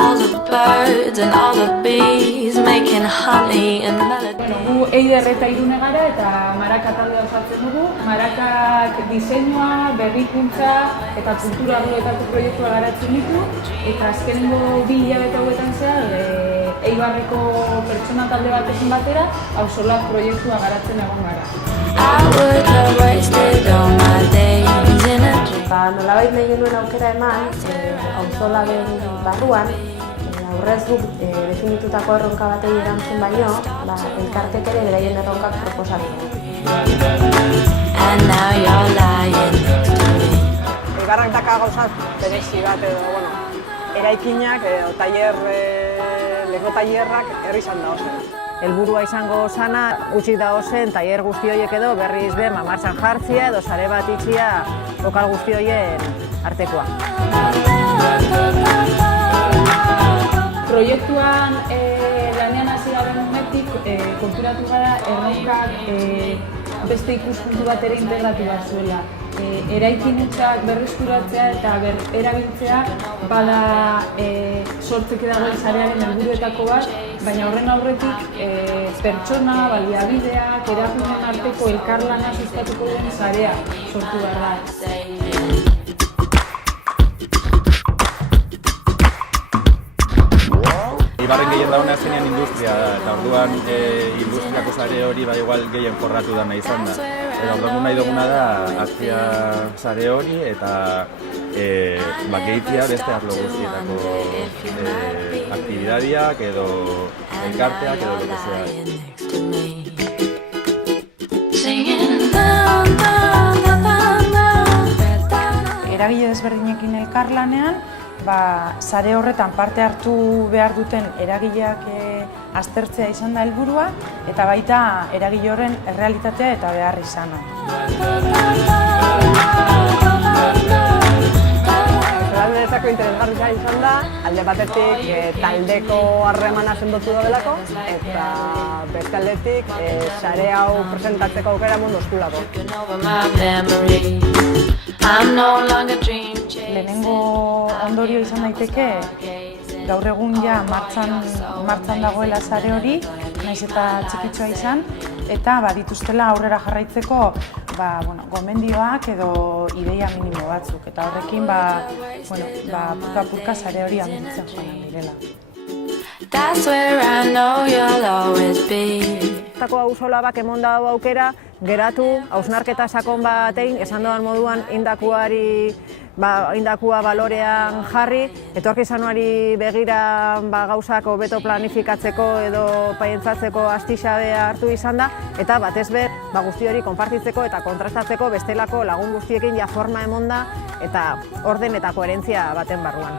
All the birds and all the bees making honey and melody. Gu Eider eta Irune gara eta Maraka taldea osatzen dugu. Marakak diseinua, berrikuntza eta kultura arloetako proiektua garatzen ditu. Eta azkenengo 2 hilabete hauetan zehar, Eibarreko pertsona talde batekin batera, Auzolan proiektua garatzen egon gara. I would have wasted all my days in a dream. Nolabait nahi genuen aukera eman, Auzolaren barruan, aurrez guk definitutako erronka batei erantzun baino, elkartek ere beraien erronkak proposatu. And now you're lying next to me. Eibarrak daka gauzat berezi bat edo, eraikinak edo lego tailerrak herri izan da ozen. Helburua izango zana, utzi da ozen tailer guzti horiek edo berriz be martxan jartzia edo sare bat itxia lokal guzti horien artekoa. Proiektuan lanean hasi garen unetik konturatu gara erronkak beste ikuspuntu bat ere integratu bat zuela. Eraikin hutsak berreskuratzea eta erabiltzea bada sortzeke dagoen sarearen helburuetako bat, baina horren aurretik pertsona, baliabideak, erakuneen arteko elkarlana sustatuko den sarea sortu behar da. Eibarren gehien dauna zenean industria da, eta orduan industriako sare hori igual gehien forratu da nahi izan da. Eta orduan nahi duguna da azpia sare hori eta gehitzea beste arlo guztietako aktibidadiak edo elkarteak edo lo que sea. Eragile ezberdinekin elkarlanean, sare horretan parte hartu behar duten eragileak aztertzea izan da helburua eta baita eragile horren errealitatea eta behar izana. Taldeetako interesgarria izan da, alde batetik taldeko harremana sendotu daudelako eta beste aldetik sare hau presentatzeko aukera mondoskulako. Lehenengo ondorio izan daiteke, gaur egun ja martxan dagoela sare hori, nahiz eta txikitsua izan, eta dituztela aurrera jarraitzeko gomendioak edo ideia minimo batzuk, eta horrekin purka-purka sare hori handitzen joan direla. That's where I know you'll always be. Tako Auzolabak emon dago aukera, geratu, hausnarketa sakon bat egin, esan doan moduan indakua balorean jarri, etorkizuneari begira gauzak hobeto planifikatzeko edo paientzatzeko astixabea hartu izan da, eta batez be guzti hori konpartitzeko eta kontrastatzeko bestelako lagun guztiekin ja forma emon da eta orden eta koherentzia baten barruan.